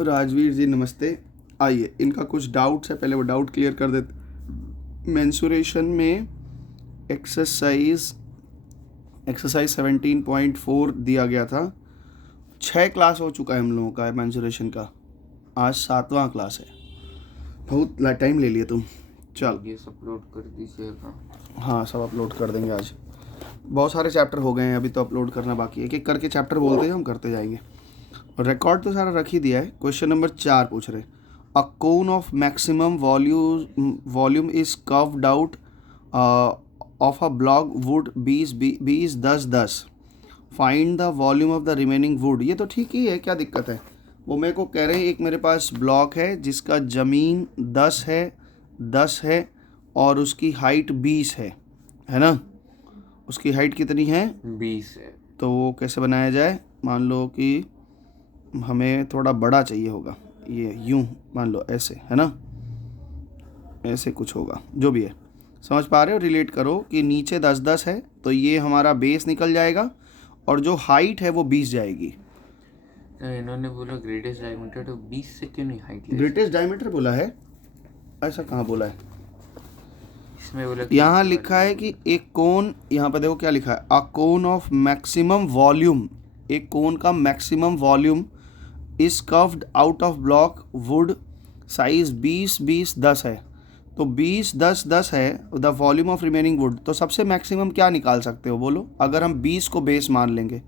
राजवीर जी नमस्ते। आइए, इनका कुछ डाउट्स है, पहले वो डाउट क्लियर कर देते। मेंसुरेशन में एक्सरसाइज 17.4 दिया गया था। 6 क्लास हो चुका है हम लोगों का मेंसुरेशन का, आज 7वां क्लास है। बहुत टाइम ले लिए तुम। चल ये सब अपलोड कर दीजिएगा। हाँ, सब अपलोड कर देंगे आज। बहुत सारे चैप्टर हो गए हैं, अभी तो अपलोड करना बाकी है। एक एक करके चैप्टर बोलते हैं, हम करते जाएंगे। और रिकॉर्ड तो सारा रख ही दिया है। क्वेश्चन नंबर 4 पूछ रहे, a cone of maximum volume is carved out of a block wood 20 10 10, find the volume of the remaining wood. ये तो ठीक ही है, क्या दिक्कत है। वो मेरे को कह रहे हैं एक मेरे पास ब्लॉक है जिसका ज़मीन 10 है और उसकी हाइट 20 है ना। उसकी हाइट कितनी है? 20 है। तो वो कैसे बनाया जाए? मान लो कि हमें थोड़ा बड़ा चाहिए होगा, ये यूं मान लो, ऐसे है ना, ऐसे कुछ होगा, जो भी है। समझ पा रहे हो? रिलेट करो कि नीचे 10 10 है तो ये हमारा बेस निकल जाएगा और जो हाइट है वो 20 जाएगी। तो इन्होंने बोला ग्रेटेस्ट डायमीटर, तो 20 से क्यों नहीं हाइट ले? ग्रेटेस्ट डायमीटर बोला है? ऐसा कहाँ बोला है? इसमें बोला यहाँ लिखा है कि एक कोन, यहाँ पर देखो क्या लिखा है, अ कोन ऑफ मैक्सिमम वॉल्यूम। एक कोन का maximum volume is carved out of block would size 20 20 10 है। तो 20 10 10 है the volume of remaining would. तो सबसे मैक्सिमम क्या निकाल सकते हो बोलो? अगर हम 20 को बेस मान लेंगे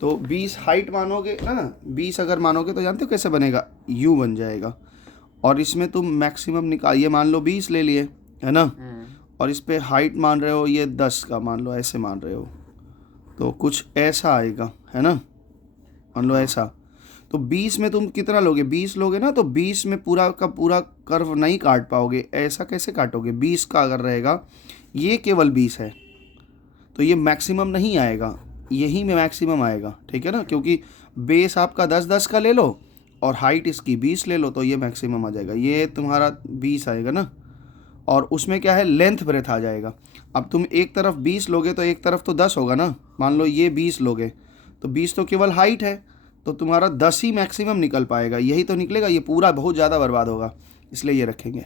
तो 20 हाइट मानोगे ना, 20 अगर मानोगे तो जानते हो कैसे बनेगा? यू बन जाएगा। और इसमें तुम मैक्सिमम निकाल, ये मान लो 20 ले लिए है ना, और इस पे हाइट मान रहे हो ये 10 का मान लो, ऐसे मान रहे हो तो कुछ ऐसा आएगा है ना। मान लो ऐसा। तो 20 में तुम कितना लोगे? 20 लोगे ना, तो 20 में पूरा का पूरा कर्व नहीं काट पाओगे। ऐसा कैसे काटोगे? 20 का अगर रहेगा, ये केवल 20 है तो ये मैक्सिमम नहीं आएगा, यही में मैक्सिमम आएगा। ठीक है ना, क्योंकि बेस आपका 10 10 का ले लो और हाइट इसकी 20 ले लो तो ये मैक्सिमम आ जाएगा। ये तुम्हारा 20 आएगा ना, और उसमें क्या है, लेंथ ब्रेथ आ जाएगा। अब तुम एक तरफ 20 लोगे तो एक तरफ तो 10 होगा ना। मान लो ये 20 लोगे तो 20 तो केवल हाइट है, तो तुम्हारा 10 ही मैक्सिमम निकल पाएगा, यही तो निकलेगा। ये पूरा बहुत ज़्यादा बर्बाद होगा, इसलिए ये रखेंगे।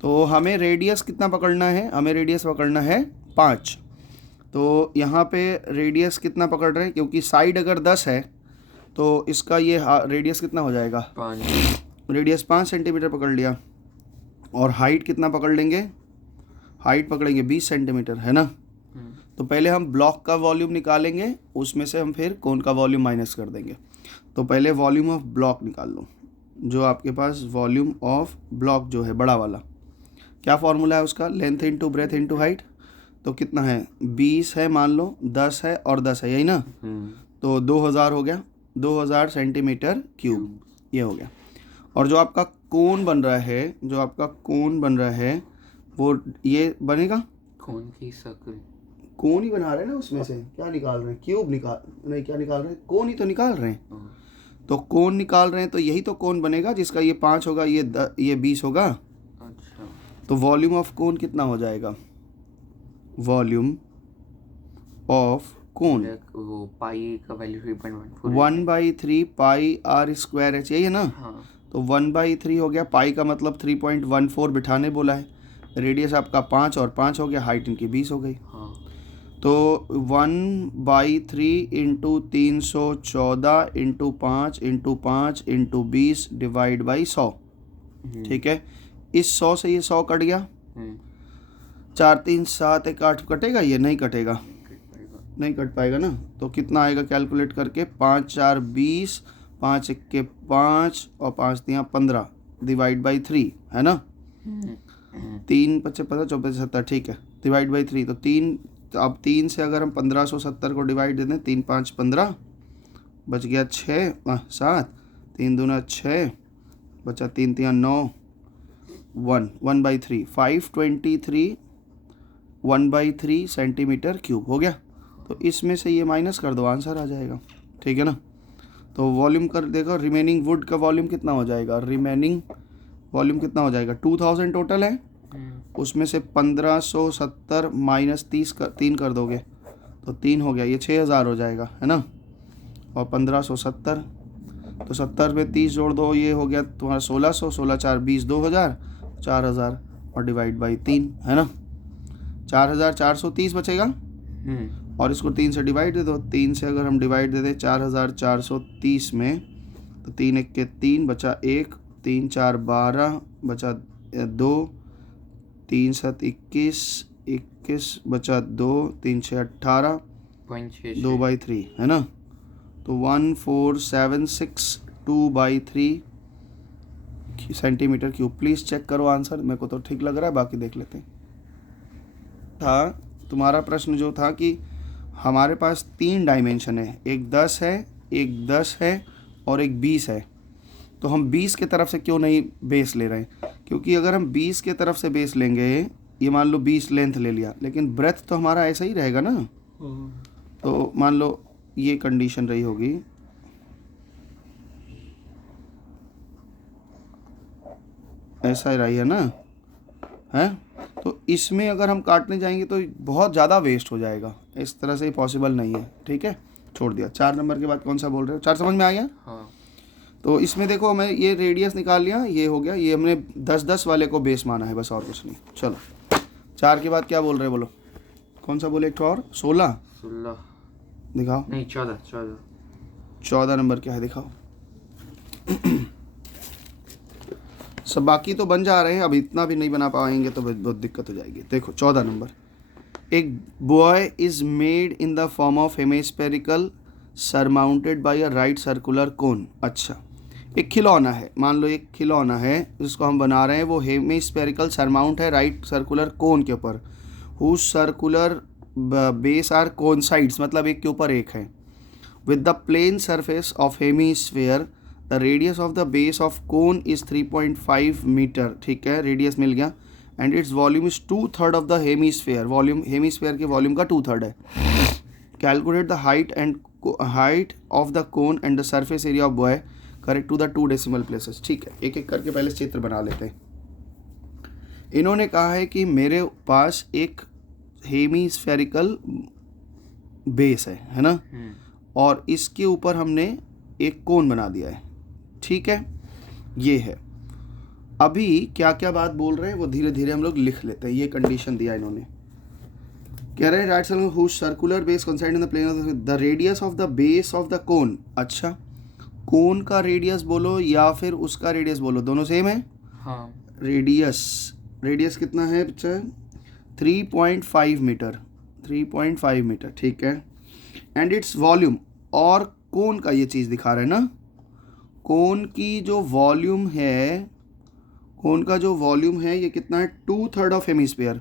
तो हमें रेडियस कितना पकड़ना है? हमें रेडियस पकड़ना है 5। तो यहाँ पे रेडियस कितना पकड़ रहे हैं? क्योंकि साइड अगर 10 है तो इसका ये रेडियस कितना हो जाएगा? 5। रेडियस 5 सेंटीमीटर पकड़ लिया। और हाइट कितना पकड़ लेंगे? हाइट पकड़ेंगे 20 सेंटीमीटर है ना। तो पहले हम ब्लॉक का वॉल्यूम निकालेंगे, उसमें से हम फिर कोन का वॉल्यूम माइनस कर देंगे। तो पहले वॉल्यूम ऑफ ब्लॉक निकाल लो, जो आपके पास वॉल्यूम ऑफ ब्लॉक जो है बड़ा वाला, क्या फॉर्मूला है उसका? Length into breadth into height. तो कितना है? 20 है मान लो, 10 है और 10 है, यही ना। तो 2000 हो गया, 2000 सेंटीमीटर क्यूब, ये हो गया। और जो आपका कोन बन रहा है, जो आपका कोन बन रहा है वो ये बनेगा। कौन की सर्कल? कोन ही बना रहे हैं ना, उसमें से क्या निकाल रहे हैं? क्यूब निकाल नहीं, क्या निकाल रहे हैं? कोन ही तो निकाल रहे हैं। तो कोन निकाल रहे हैं तो यही तो कोन बनेगा जिसका ये 5 होगा, ये 20 होगा। अच्छा, तो वॉल्यूम ऑफ कोन कितना हो जाएगा? वॉल्यूम ऑफ कोन वो पाई का value 3.14 1/3 pi r square h, यही है ना। हाँ। तो 1/3 हो गया, पाई का मतलब 3.14 बिठाने बोला है। रेडियस आपका 5 और 5 हो गया, हाइट इनकी 20 हो गई। हाँ। तो 1/3 into 314 into 5 into 5 into 20 divide by 100। ठीक है, इस 100 से ये 100 कट गया। 4 3 7 1 8 कटेगा? ये नहीं कटेगा, नहीं कट पाएगा ना। तो कितना आएगा कैलकुलेट करके? 5 4 20, 5 1 के 5 और 5 3 15 डिवाइड बाई 3 है ना। 3 5 15 14 70, ठीक है, डिवाइड बाई 3। तो 3, तो अब 3 से अगर हम 1570 को डिवाइड दे दें, 3 5 15, बच गया 6 7, 3 दूना 6, बचा 3 3 9, 1/3 523 1/3 सेंटीमीटर क्यूब हो गया। तो इसमें से ये माइनस कर दो, आंसर आ जाएगा। ठीक है ना। तो वॉल्यूम कर देखो, रिमेनिंग वुड का वॉल्यूम कितना हो जाएगा? रिमेनिंग वॉल्यूम कितना हो जाएगा? 2000 टोटल है, उसमें से 1570 माइनस 3 कर दोगे तो 3 हो गया, ये 6000 हो जाएगा है ना। और 1570 तो 70 में 30 जोड़ दो, ये हो गया तुम्हारा 1600, 16 4 20, 2000, 4000 और डिवाइड बाई 3, है ना। 4430 बचेगा और इसको 3 से डिवाइड दे दो। 3 से अगर हम डिवाइड दे दें 4430 में, तो 3 1 के 3 बचा 1, 3 4 12 बचा 2, 3 7 21, 21 बचा 2, 3 6 18, 2/3, है ना। तो 1476/2/3 सेंटीमीटर क्यूब। प्लीज़ चेक करो आंसर, मेरे को तो ठीक लग रहा है, बाकी देख लेते हैं। था तुम्हारा प्रश्न जो था कि हमारे पास 3 डायमेंशन है, एक 10 है, एक 10 है और एक 20 है। तो हम 20 के तरफ से क्यों नहीं बेस ले रहे हैं? क्योंकि अगर हम 20 के तरफ से बेस लेंगे, ये मान लो 20 लेंथ ले लिया, लेकिन ब्रेथ तो हमारा ऐसा ही रहेगा ना। तो मान लो ये कंडीशन रही होगी, ऐसा ही रही है ना, है। तो इसमें अगर हम काटने जाएंगे तो बहुत ज़्यादा वेस्ट हो जाएगा, इस तरह से पॉसिबल नहीं है, ठीक है, छोड़ दिया। 4 नंबर के बाद कौन सा बोल रहे हो? 4 समझ में आ गया? हाँ। तो इसमें देखो, मैं ये रेडियस निकाल लिया, ये हो गया, ये हमने 10-10 वाले को बेस माना है, बस और कुछ नहीं। चलो 4 के बाद क्या बोल रहे, बोलो कौन सा बोले? एक और 16 दिखाओ, नहीं 14 14 नंबर क्या है दिखाओ। सब बाकी तो बन जा रहे हैं, अब इतना भी नहीं बना पाएंगे तो बहुत दिक्कत हो जाएगी। देखो 14 नंबर, एक boy is made in the form of hemispherical surmounted bye a right circular कोन। अच्छा, एक खिलौना है, मान लो एक खिलौना है जिसको हम बना रहे हैं, वो हेमिस्फेरिकल सरमाउंट है राइट सर्कुलर कोन के ऊपर, whose circular base are coincides, मतलब एक के ऊपर एक है, with the plane surface of hemisphere, the radius of the base of cone is 3.5 metre. ठीक है, रेडियस मिल गया, and it's volume is 2/3 of the hemisphere, volume hemisphere के वॉल्यूम का 2/3 है। Calculate the height of the cone and the surface area of boy, correct to the 2 decimal places. ठीक है, एक एक करके पहले चित्र बना लेते हैं। इन्होंने कहा है कि मेरे पास एक हेमिस्फेरिकल बेस है ना, और इसके ऊपर हमने एक कोन बना दिया है। ठीक है, ये है। अभी क्या क्या बात बोल रहे हैं वो धीरे धीरे हम लोग लिख लेते हैं। ये कंडीशन दिया इन्होंने, कह रहे हैं right circular whose circular base coincide in the plane of the radius of the base of the cone. अच्छा, कोन का रेडियस बोलो या फिर उसका रेडियस बोलो, दोनों सेम है। हाँ। रेडियस कितना है बच्चा? 3.5 मीटर, 3.5 मीटर। ठीक है, एंड इट्स वॉल्यूम, और कोन का ये चीज़ दिखा रहे हैं ना, कोन की जो वॉल्यूम है, कोन का जो वॉल्यूम है ये कितना है? 2/3 ऑफ हेमिस्फीयर,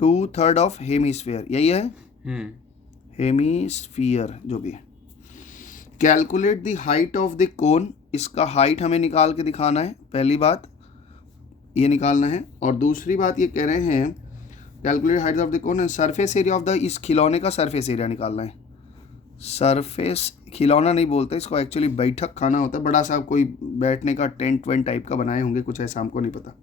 2/3 ऑफ हेमिस्फीयर, यही है हेमिस्फीयर जो भी है। Calculate the height of the कोन, इसका हाइट हमें निकाल के दिखाना है, पहली बात ये निकालना है। और दूसरी बात ये कह रहे हैं calculate height of the cone and surface area of the, इस खिलौने का सरफेस एरिया निकालना है। सरफेस, खिलौना नहीं बोलते इसको, एक्चुअली बैठक खाना होता है, बड़ा सा कोई बैठने का टेंट वेंट टाइप का बनाए होंगे कुछ ऐसा, हमको नहीं पता।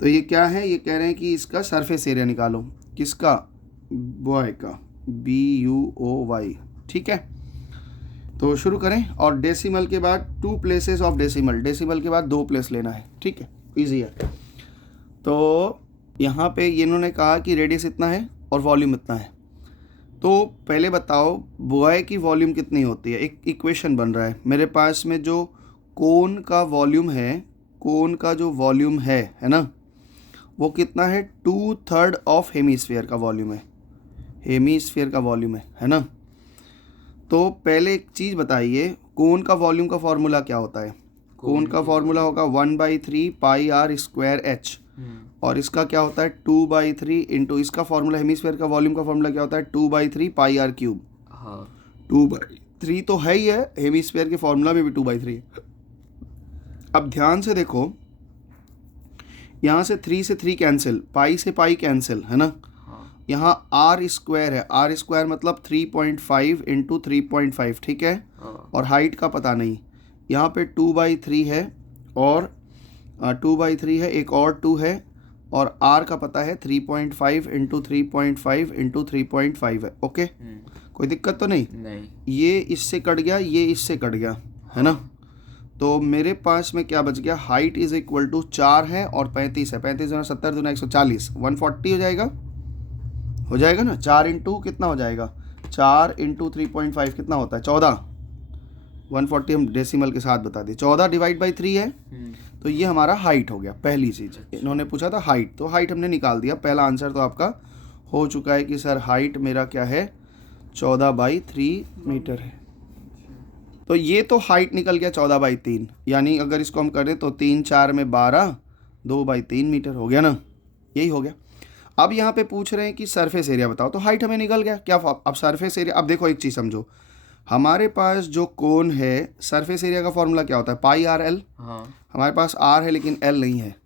तो ये क्या है, ये कह रहे हैं कि इसका सरफेस एरिया निकालो, किसका? बॉय का, BUOY। ठीक है, तो शुरू करें। और डेसिमल के बाद 2 प्लेसेस ऑफ डेसिमल, डेसिमल के बाद 2 प्लेस लेना है। ठीक है, ईजी है। तो यहाँ पे इन्होंने कहा कि रेडियस इतना है और वॉल्यूम इतना है। तो पहले बताओ बॉय की वॉल्यूम कितनी होती है? एक इक्वेशन बन रहा है मेरे पास में, जो कोन का वॉल्यूम है, कोन का जो वॉल्यूम है ना, वो कितना है? 2/3 ऑफ हेमिस्फीयर का वॉल्यूम है, हेमिस्फीयर का वॉल्यूम है ना। तो पहले एक चीज़ बताइए, कोन का वॉल्यूम का फॉर्मूला क्या होता है? कोन का फॉर्मूला होगा 1/3 पाई r स्क्वायर h, और इसका क्या होता है? 2/3 इंटू, इसका फॉर्मूला हेमिस्फीयर का वॉल्यूम का फॉर्मूला क्या होता है? 2/3 पाई r क्यूब। हाँ, 2/3 तो है ही है, हेमिस्फीयर के फॉर्मूला में भी 2/3 है। अब ध्यान से देखो, यहाँ से 3 से 3 कैंसिल, पाई से पाई कैंसिल, है ना। यहाँ r स्क्वायर है, r स्क्वायर मतलब 3.5 इंटू 3.5। ठीक है, और हाइट का पता नहीं, यहाँ पे 2/3 है और 2/3 है, एक और 2 है, और r का पता है 3.5 इंटू 3.5 इंटू 3.5 है। ओके, कोई दिक्कत तो नहीं? नहीं। ये इससे कट गया, ये इससे कट गया, है ना। तो मेरे पास में क्या बच गया, हाइट इज इक्वल टू 4 है और 35 है, 35 दूना 70 दूना 140, 140 हो जाएगा ना। 4 इंटू कितना हो जाएगा, 4 इंटू 3.5 कितना होता है 14, 140 हम डेसिमल के साथ बता दिए, 14 डिवाइड बाई 3 है। तो ये हमारा हाइट हो गया। पहली चीज़ इन्होंने पूछा था हाइट, तो हाइट हमने निकाल दिया। पहला आंसर तो आपका हो चुका है कि सर हाइट मेरा क्या है 14/3 मीटर है। तो ये तो हाइट निकल गया 14/3, यानी अगर इसको हम करें तो 3 4 में 12, 2/3 मीटर हो गया ना, यही हो गया। अब यहाँ पे पूछ रहे हैं कि सरफेस एरिया बताओ, तो हाइट हमें निकल गया क्या। अब सरफेस एरिया, अब देखो एक चीज़ समझो, हमारे पास जो कोन है सरफेस एरिया का फॉर्मूला क्या होता है, पाई आर एल। हमारे पास आर है लेकिन एल नहीं है,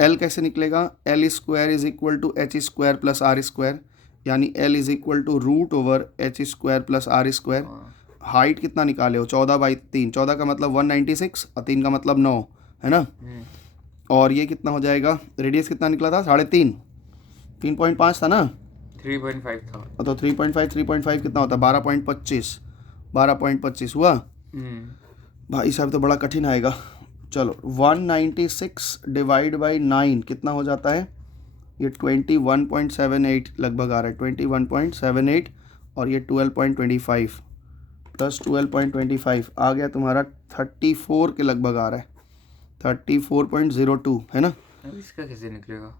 एल कैसे निकलेगा, L square is equal to H square plus R square, यानी L is equal to root over H square plus R square. Height कितना निकाले हो 14/3, 14 का मतलब 196 और 3 का मतलब 9 है ना। और ये कितना हो जाएगा, रेडियस कितना निकला था 3.5, 3.5 था ना, 3.5 था। तो 3.5 कितना होता है 12.25, 12.25 हुआ। भाई साहब तो बड़ा कठिन आएगा। चलो 196 डिवाइड बाई 9 कितना हो जाता है, ये 21.78 लगभग आ रहा है, 21.78 और ये 12.25 प्लस 12.25 आ गया तुम्हारा 34 के लगभग आ रहा है, 34.02 है ना। अब इसका कैसे निकलेगा,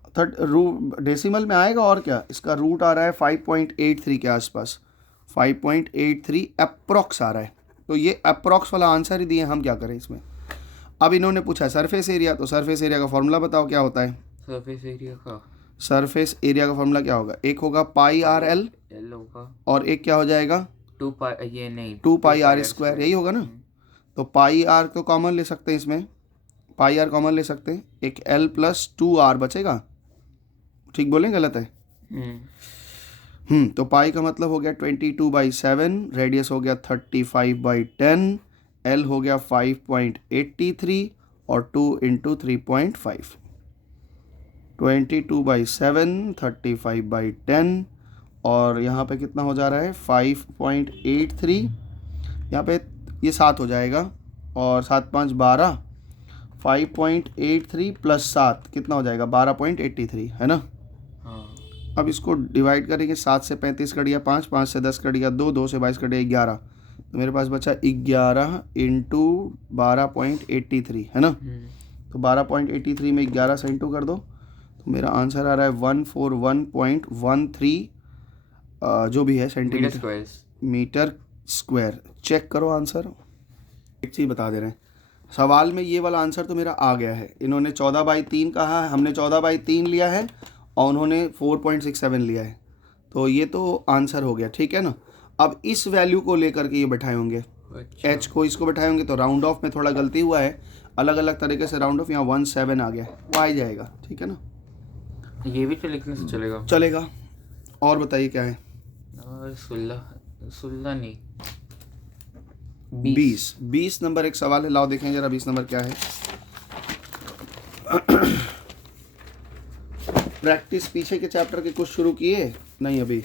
डेसिमल में आएगा और क्या, इसका रूट आ रहा है 5.83 के आसपास, 5.83 अप्रॉक्स आ रहा है। तो ये अप्रॉक्स वाला आंसर ही दिए, हम क्या करें इसमें। अब इन्होंने पूछा सरफेस एरिया, तो सरफेस एरिया का फॉर्मूला बताओ क्या होता है। सरफेस एरिया का फॉर्मूला क्या होगा, एक होगा पाई आर एल होगा और एक क्या हो जाएगा 2 पाई, ये नहीं 2 पाई आर स्क्वायर, यही होगा ना। तो पाई आर तो कॉमन ले सकते हैं इसमें, पाई आर कॉमन ले सकते हैं, एक एल प्लस 2 आर बचेगा, ठीक बोलें गलत है। तो पाई का मतलब हो गया 22/7, रेडियस हो गया 35/10, एल हो गया 5.83 और 2 इंटू 3.5, 22/7, 35/10 और यहाँ पे कितना हो जा रहा है 5.83, यहाँ पे ये 7 हो जाएगा और 7 5 12, 5.83 प्लस 7 कितना हो जाएगा 12.83 है ना। अब इसको डिवाइड करेंगे, 7 से 35 कट गया 5, 5 से 10 कट गया 2, 2 से 22 कट गया 11, तो मेरे पास बचा 11 इंटू 12.83 है ना। तो 12.83 में 11 से इंटू कर दो, तो मेरा आंसर आ रहा है 141.13 जो भी है मीटर स्क्वायर। चेक करो आंसर। एक चीज़ बता दे रहे हैं, सवाल में ये वाला आंसर तो मेरा आ गया है। इन्होंने 14/3 कहा है, हमने 14/3 लिया है और उन्होंने 4.67 लिया है, तो ये तो आंसर हो गया, ठीक है ना। अब इस वैल्यू को लेकर के ये बैठाए होंगे, एच को इसको बैठाए होंगे, तो राउंड ऑफ में थोड़ा गलती हुआ है, अलग अलग तरीके से राउंड ऑफ, यहाँ 17 आ गया, वो आ ही जाएगा, ठीक है ना। ये भी तो लिखने से चलेगा। और बताइए क्या है, और 16 नहीं 20 नंबर एक सवाल है, लाओ देखें जरा 20 नंबर क्या है। प्रैक्टिस पीछे के चैप्टर के कुछ शुरू किए नहीं अभी,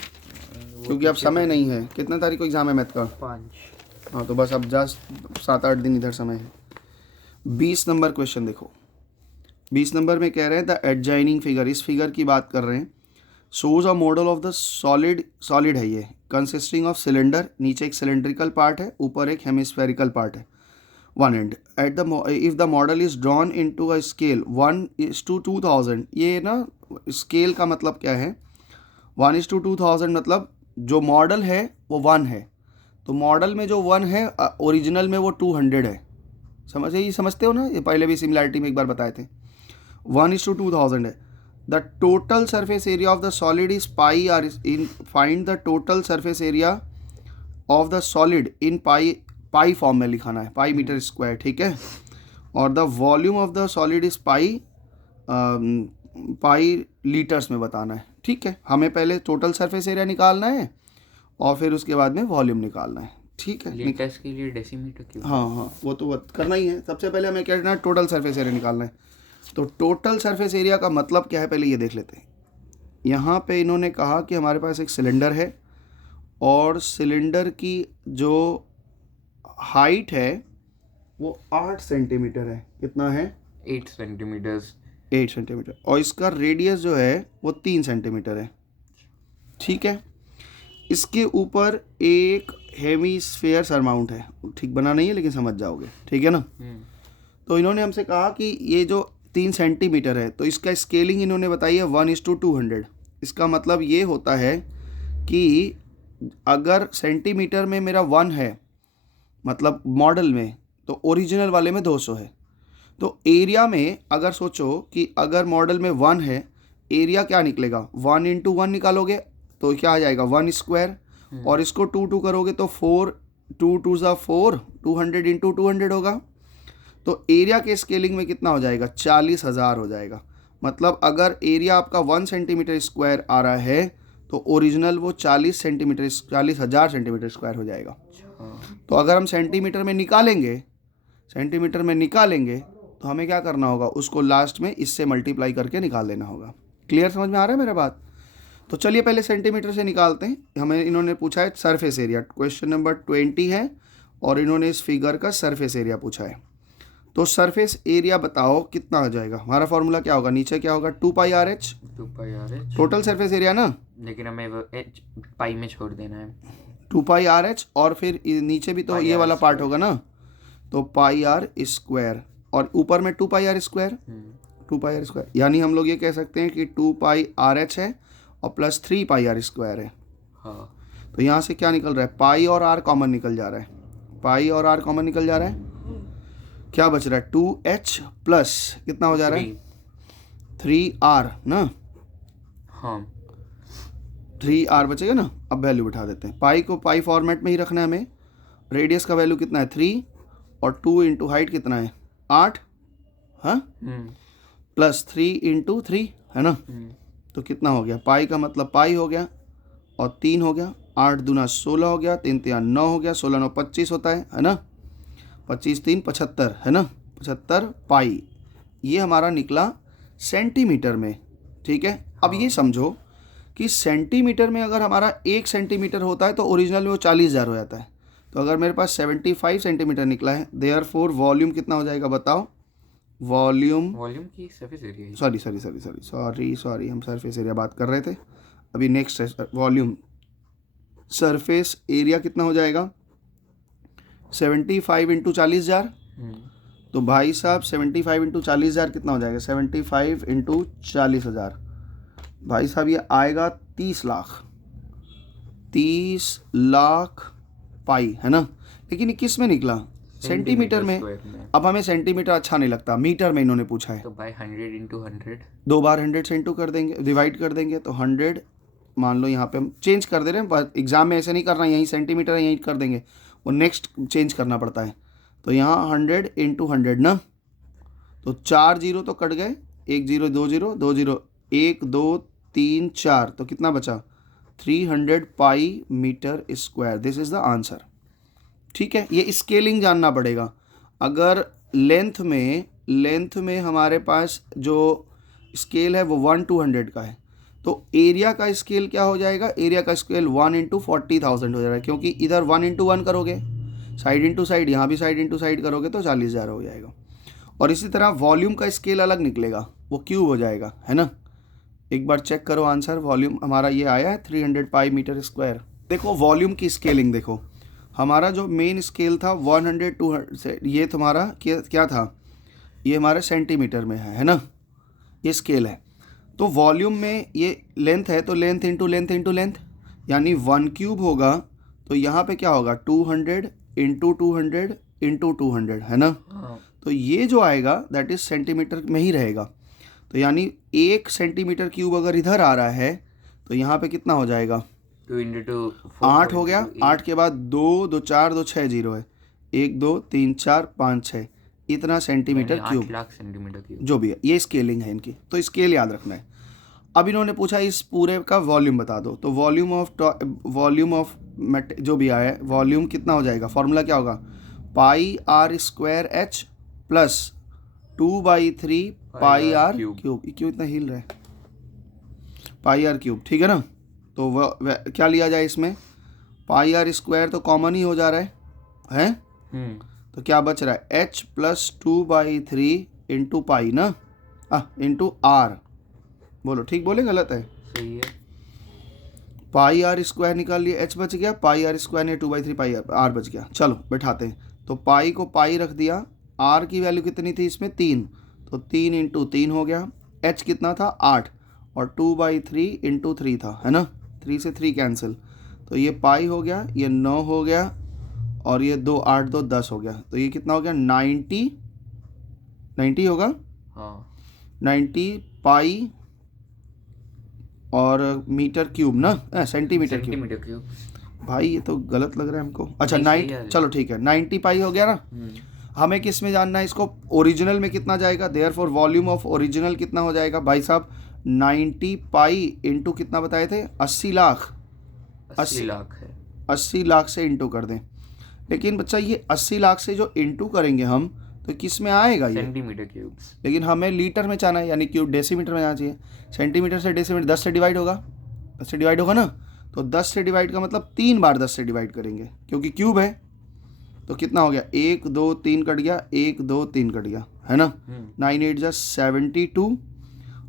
क्योंकि अब समय नहीं है। कितने तारीख को एग्जाम है मैथ का, 5। हाँ तो बस अब जस्ट 7-8 दिन इधर समय है। 20 नंबर क्वेश्चन देखो, 20 नंबर में कह रहे हैं द एडजाइनिंग फिगर, इस फिगर की बात कर रहे हैं, shows a model of the solid है ये, कंसिस्टिंग ऑफ सिलेंडर, नीचे एक सिलेंड्रिकल पार्ट है, ऊपर एक हेमिस्फेरिकल पार्ट है, one and at the if the model is drawn into a scale 1:2000। ये ना स्केल का मतलब क्या है, 1:2000 मतलब जो मॉडल है वो 1 है, तो मॉडल में जो 1 है ओरिजिनल में वो 200 है। समझते हो ना, ये पहले भी सिमिलैरिटी में एक बार बताए थे। 1:2000 है। The total surface area of the solid is pi r, in find the total surface area of the solid in pi form में लिखाना है, पाई मीटर स्क्वायर, ठीक है। और the volume of the solid is pi litres में बताना है, ठीक है। हमें पहले टोटल सरफेस एरिया निकालना है और फिर उसके बाद में वॉल्यूम निकालना है, ठीक है। लीटर्स के लिए डेसीमीटर क्यों, हाँ वो तो करना ही है। सबसे पहले हमें क्या करना है, टोटल सरफेस एरिया निकालना है। तो टोटल सरफेस एरिया का मतलब क्या है पहले ये देख लेते हैं। यहाँ पे इन्होंने कहा कि हमारे पास एक सिलेंडर है और सिलेंडर की जो हाइट है वो 8 सेंटीमीटर है। कितना है? 8 सेंटीमीटर्स। 8 सेंटीमीटर। और इसका रेडियस जो है वो 3 सेंटीमीटर है। ठीक है। इसके ऊपर एक हेमीस्फेयर सरमाउंट है। ठीक बना नहीं है लेकिन समझ जाओगे, ठीक है ना। तो इन्होंने हमसे कहा कि ये जो 3 सेंटीमीटर है तो इसका स्केलिंग इन्होंने बताई है 1:200। इसका मतलब ये होता है कि अगर सेंटीमीटर में मेरा 1 है, मतलब मॉडल में, तो ओरिजिनल वाले में 200 है। तो एरिया में अगर सोचो कि अगर मॉडल में 1 है, एरिया क्या निकलेगा? 1 × 1 निकालोगे तो क्या आ जाएगा? 1 स्क्वायर। और इसको 2 करोगे तो 4, 2 2 ज़ा 4, 200 × 200 होगा। तो एरिया के स्केलिंग में कितना हो जाएगा? 40,000 हो जाएगा। मतलब अगर एरिया आपका 1 सेंटीमीटर स्क्वायर आ रहा है तो ओरिजिनल वो 40,000 सेंटीमीटर स्क्वायर हो जाएगा। तो अगर हम सेंटीमीटर में निकालेंगे तो हमें क्या करना होगा? उसको लास्ट में इससे मल्टीप्लाई करके निकाल लेना होगा। क्लियर, समझ में आ रहा है मेरा बात? तो चलिए पहले सेंटीमीटर से निकालते हैं। हमें इन्होंने पूछा है सरफेस एरिया। क्वेश्चन नंबर 20 है और इन्होंने इस फिगर का सरफेस एरिया पूछा है। तो सरफेस एरिया बताओ कितना आ जाएगा? हमारा फॉर्मूला क्या होगा? नीचे क्या होगा? 2πRh। 2πRh total surface area ना, लेकिन हमें वो h पाई में छोड़ देना है। 2πRh और फिर नीचे भी तो ये वाला पार्ट होगा ना, तो πr²। और ऊपर में 2πr²। 2πr², यानी हम लोग ये कह सकते हैं कि 2πRh है और प्लस 3πr² है। हाँ। तो यहाँ से क्या निकल रहा है? पाई और आर कॉमन निकल जा रहा है। पाई और आर कॉमन निकल जा रहा है। क्या बच रहा है? 2h प्लस कितना हो जा रहा है? 3r ना। हाँ, 3r बचेगा ना। अब वैल्यू बिठा देते हैं। पाई को पाई फॉर्मेट में ही रखना है हमें। रेडियस का वैल्यू कितना है? 3 और 2 × हाइट कितना है? 8। हाँ, प्लस 3 × 3 है ना। तो कितना हो गया? पाई का मतलब पाई हो गया और 3 हो गया। 8 दूना 16 हो गया, 3 3 9 हो गया, 16 9 25 होता है ना। 25 3 75 है ना। 75 पाई। ये हमारा निकला सेंटीमीटर में। ठीक है। अब ये समझो कि सेंटीमीटर में अगर हमारा 1 सेंटीमीटर होता है तो ओरिजिनल में वो 40,000 हो जाता है। तो अगर मेरे पास 75 सेंटीमीटर निकला है, देयरफॉर वॉल्यूम कितना हो जाएगा बताओ? वॉल्यूम की सरफेस एरिया। सॉरी, हम सरफेस एरिया बात कर रहे थे। अभी नेक्स्ट है वॉल्यूम। सरफेस एरिया कितना हो जाएगा? 75 × 40,000। तो भाई साहब 75 × 40,000 कितना हो जाएगा? 75 × 40,000 भाई साहब ये आएगा 30 लाख। 30 लाख पाई है ना। लेकिन ये किस में निकला? सेंटीमीटर में। अब हमें सेंटीमीटर अच्छा नहीं लगता, मीटर में इन्होंने पूछा है। तो बाय 100 × 100 दो बार 100 से इंटू कर देंगे, डिवाइड कर देंगे। तो 100 मान लो, यहाँ पे हम चेंज कर दे रहे हैं। एग्जाम में ऐसे नहीं करना, यहीं सेंटीमीटर है यहीं कर देंगे, वो नेक्स्ट चेंज करना पड़ता है। तो यहाँ 100 × 100 ना। तो 4 0 तो कट गए, 1 0 2 0 2 0 1 2 3 4, तो कितना बचा? 300 pi metre square. This is the answer. ठीक है। ये स्केलिंग जानना पड़ेगा। अगर लेंथ में हमारे पास जो स्केल है वो 1/200 का है, तो एरिया का स्केल क्या हो जाएगा? एरिया का स्केल 1 × 40,000 हो जाएगा, क्योंकि इधर 1 × 1 करोगे, साइड × साइड, यहाँ भी साइड × साइड करोगे तो 40,000 हो जाएगा। और इसी तरह वॉल्यूम का स्केल अलग निकलेगा, वो क्यूब हो जाएगा, है ना। एक बार चेक करो आंसर। वॉल्यूम हमारा ये आया है 300 पाई मीटर स्क्वायर। देखो वॉल्यूम की स्केलिंग देखो। हमारा जो मेन स्केल था 100 200 से, ये तुम्हारा क्या था? ये हमारे सेंटीमीटर में है ना, ये स्केल है। तो वॉल्यूम में ये लेंथ है, तो लेंथ × लेंथ, यानी 1 क्यूब होगा। तो यहाँ पे क्या होगा? 200 × 200 × 200 है ना। तो ये जो आएगा दैट इज सेंटीमीटर में ही रहेगा। तो यानी 1 सेंटीमीटर क्यूब अगर इधर आ रहा है तो यहाँ पे कितना हो जाएगा? 2 × 2 8 हो गया। 8 के बाद 2 2 4 2 6 0 है, 1 2 3 4 5 6, इतना centimetre cube. 8 lakh centimetre cube जो भी है, ये स्केलिंग है इनकी, तो स्केल याद रखना है। अब इन्होंने पूछा इस पूरे का वॉल्यूम बता दो। तो वॉल्यूम ऑफ जो भी आया है, वॉल्यूम कितना हो जाएगा? फॉर्मूला क्या होगा? πr² h plus 2/3 πr cube. क्यों इतना हिल रहा है? πr³, ठीक है ना। तो क्या लिया जाए इसमें? πr² तो कॉमन ही हो जा रहा है। तो क्या बच रहा है h प्लस 2/3 इंटू पाई ना, इंटू आर। बोलो ठीक बोले गलत है? सही है। पाई आर स्क्वायर निकाल लिया, h बच गया, पाई आर स्क्वायर ने 2/3 पाई आर बच गया। चलो बैठाते हैं, तो पाई को पाई रख दिया, आर की वैल्यू कितनी थी इसमें 3, तो 3 इंटू 3 हो गया, h कितना था 8 और 2/3 इंटू 3 था, है ना, 3 से 3 कैंसिल, तो ये पाई हो गया, ये 9 हो गया और ये 2 8 2 10 हो गया, तो ये कितना हो गया 90 होगा, हाँ 90 पाई और मीटर क्यूब ना, सेंटीमीटर क्यूब। Centimetre cube. भाई ये तो गलत लग रहा है हमको। अच्छा नहीं, सही 90, है। चलो ठीक है 90 पाई हो गया ना। हमें किस में जानना है इसको, ओरिजिनल में कितना जाएगा, देयरफॉर वॉल्यूम ऑफ ओरिजिनल कितना हो जाएगा भाई साहब 90 पाई इंटू कितना बताए थे 80 लाख, 80 लाख है। 80 लाख से इंटू कर दें। लेकिन बच्चा ये 80 लाख से जो इंटू करेंगे हम तो किस में आएगा ये, सेंटीमीटर क्यूब्स। लेकिन हमें लीटर में जाना है, यानी क्यूब डेसीमीटर में जाना चाहिए। सेंटीमीटर से डेसीमीटर 10 से डिवाइड होगा, 10 से डिवाइड होगा ना, तो 10 से डिवाइड का मतलब 3 बार 10 से डिवाइड करेंगे क्योंकि क्यूब है। तो कितना हो गया 1 2 3 कट गया, 1 2 3 कट गया, है ना, 9 8 जा 72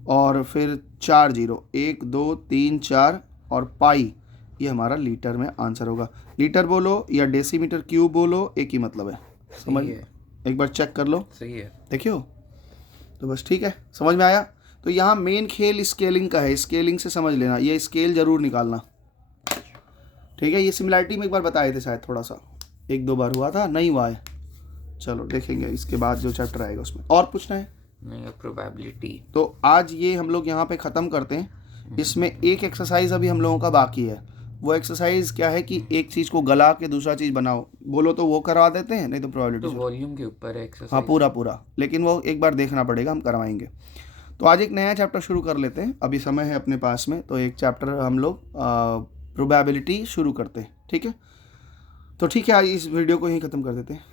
और फिर 4 0, 1 2 3 4 और पाई, ये हमारा लीटर में आंसर होगा। लीटर बोलो या डेसीमीटर क्यूब बोलो एक ही मतलब है, समझ, एक बार चेक कर लो, सही है। देखियो, तो बस ठीक है, समझ में आया। तो यहाँ मेन खेल स्केलिंग का है, स्केलिंग से समझ लेना, ये स्केल जरूर निकालना, ठीक है। ये सिमिलैरिटी में एक बार बताए थे शायद, थोड़ा सा 1-2 बार हुआ था, नहीं हुआ है, चलो देखेंगे इसके बाद जो चैप्टर आएगा उसमें। और पूछना है नहीं, प्रोबेबिलिटी। तो आज ये हम लोग यहाँ पे ख़त्म करते हैं। इसमें एक एक्सरसाइज अभी हम लोगों का बाकी है, वो एक्सरसाइज क्या है कि एक चीज़ को गला के दूसरा चीज़ बनाओ, बोलो तो वो करवा देते हैं, नहीं तो तो प्रोबेबिलिटी वॉल्यूम के ऊपर है एक्सरसाइज। हाँ पूरा, लेकिन वो एक बार देखना पड़ेगा, हम करवाएंगे। तो आज एक नया चैप्टर शुरू कर लेते हैं, अभी समय है अपने पास में, तो एक चैप्टर हम लोग प्रोबेबिलिटी शुरू करते हैं, ठीक है। तो ठीक है, आज इस वीडियो को यहीं ख़त्म कर देते हैं।